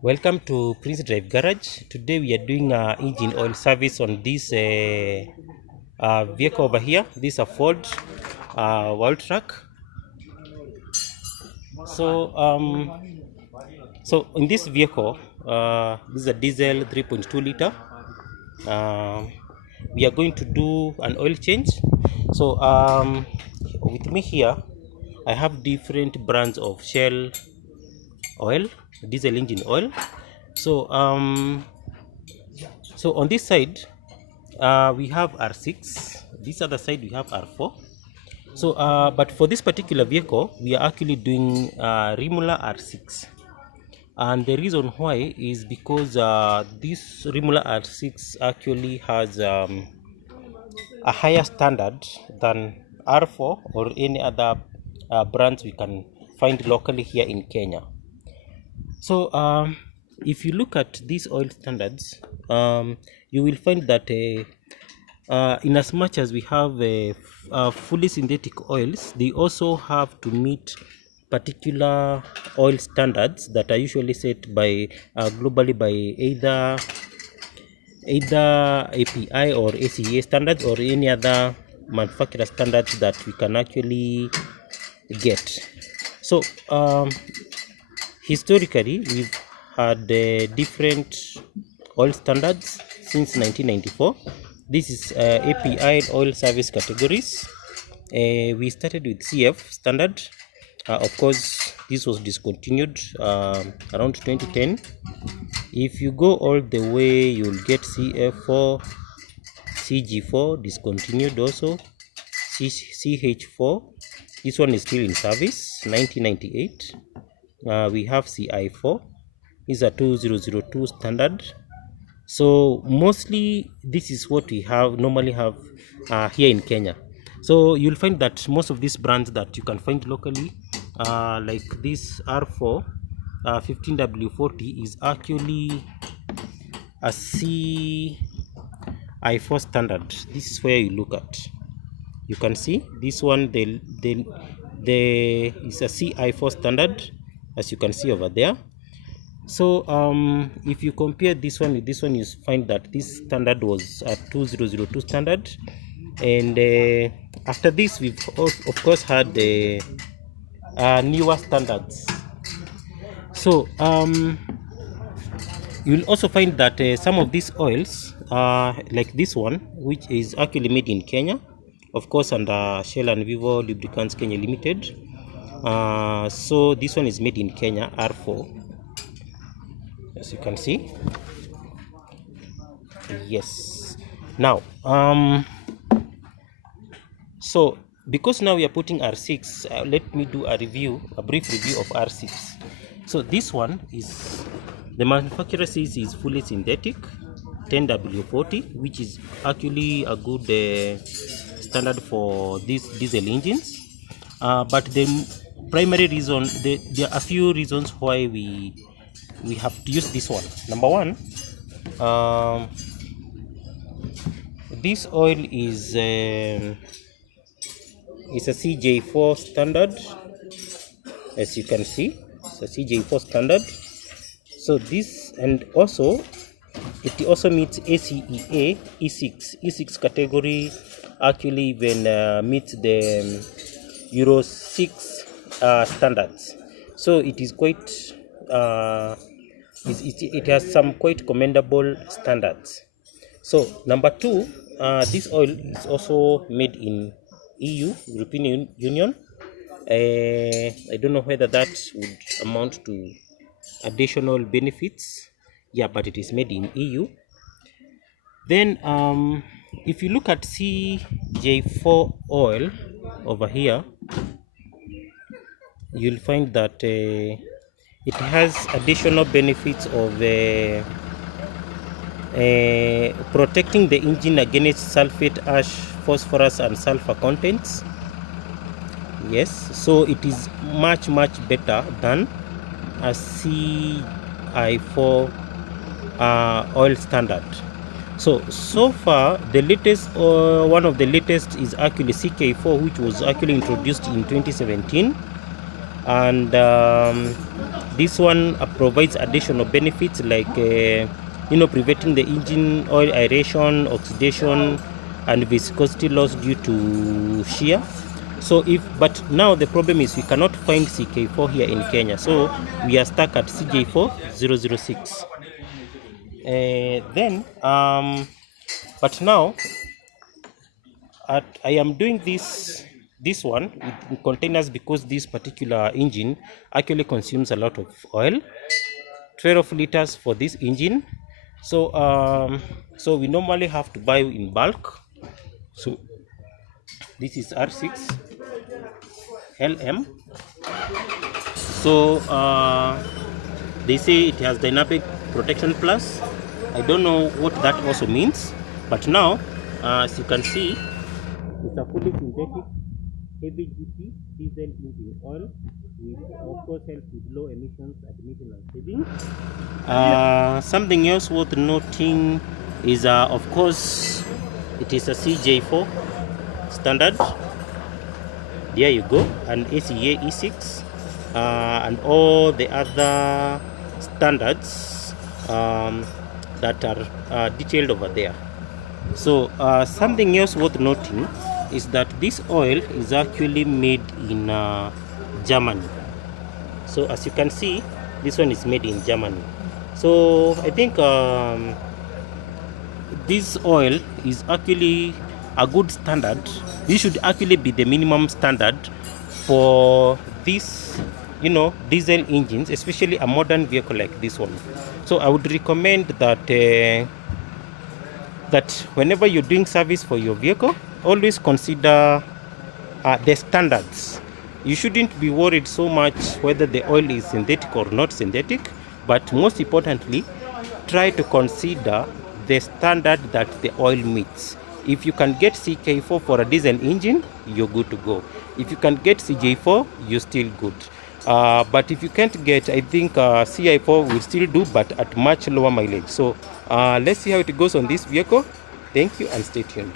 Welcome to Prince Drive Garage. Today we are doing engine oil service on this vehicle over here. This is a Ford World Truck. So in this vehicle, this is a diesel 3.2 liter. We are going to do an oil change. So with me here, I have different brands of Shell oil, diesel engine oil. So on this side we have R6, this other side we have R4. So but for this particular vehicle we are actually doing Rimula R6, and the reason why is because this Rimula R6 actually has a higher standard than R4 or any other brands we can find locally here in Kenya. So if you look at these oil standards, you will find that in as much as we have fully synthetic oils, they also have to meet particular oil standards that are usually set by globally by either API or ACA standards or any other manufacturer standards that we can actually get. So historically we've had different oil standards since 1994. This is API oil service categories. We started with CF standard. Of course this was discontinued around 2010. If you go all the way, you'll get CF4, CJ-4 discontinued also, CH4, this one is still in service, 1998. We have CI4, is a 2002 standard. So mostly this is what we normally have here in Kenya. So you'll find that most of these brands that you can find locally, like this R4 15W40 is actually a CI4 standard. This is where you look at. You can see this one, is a CI4 standard, as you can see over there. So if you compare this one with this one, you find that this standard was a 2002 standard, and after this we've of course had the newer standards. So you'll also find that some of these oils, like this one, which is actually made in Kenya, of course under Shell and Vivo Lubricants Kenya Limited. So this one is made in Kenya, R4, as you can see. Yes. Now so because now we are putting R6, let me do a brief review of R6. So this one is, the manufacturer says is fully synthetic, 10W40, which is actually a good standard for these diesel engines. But the primary reason, there are a few reasons why we have to use this one. Number one, this oil is a CJ-4 standard, as you can see. It's a CJ-4 standard. So this, and also it also meets ACEA E6 category, actually even meets the Euro 6 standards. So it is quite it has some quite commendable standards. So number two, this oil is also made in EU, European Union. I don't know whether that would amount to additional benefits. Yeah, but it is made in EU. Then if you look at CJ-4 oil over here, you'll find that it has additional benefits of protecting the engine against sulfate, ash, phosphorus and sulfur contents. Yes, so it is much better than a CI4 oil standard. So far the latest, one of the latest is actually CK4, which was actually introduced in 2017. and this one provides additional benefits like preventing the engine oil aeration, oxidation, and viscosity loss due to shear. So but now the problem is we cannot find CK4 here in Kenya, so we are stuck at CJ-4 006. But now I am doing this one in containers because this particular engine actually consumes a lot of oil, 12 liters for this engine. So so we normally have to buy in bulk. So this is R6 LM. So they say it has dynamic protection plus. I don't know what that also means, but now as you can see, it's a fully synthetic heavy duty diesel engine oil, which of course helps with low emissions at maintenance savings. Something else worth noting is of course it is a CJ-4 standard. There you go, and ACA E6 and all the other standards that are detailed over there. So something else worth noting is that this oil is actually made in Germany. So as you can see, this one is made in Germany. So I think this oil is actually a good standard. This should actually be the minimum standard for this, diesel engines, especially a modern vehicle like this one. So I would recommend that that whenever you're doing service for your vehicle, always consider the standards. You shouldn't be worried so much whether the oil is synthetic or not synthetic, but most importantly, try to consider the standard that the oil meets. If you can get CK4 for a diesel engine, you're good to go. If you can get CJ4, you're still good. But if you can't get, I think CI4 will still do, but at much lower mileage. So let's see how it goes on this vehicle. Thank you and stay tuned.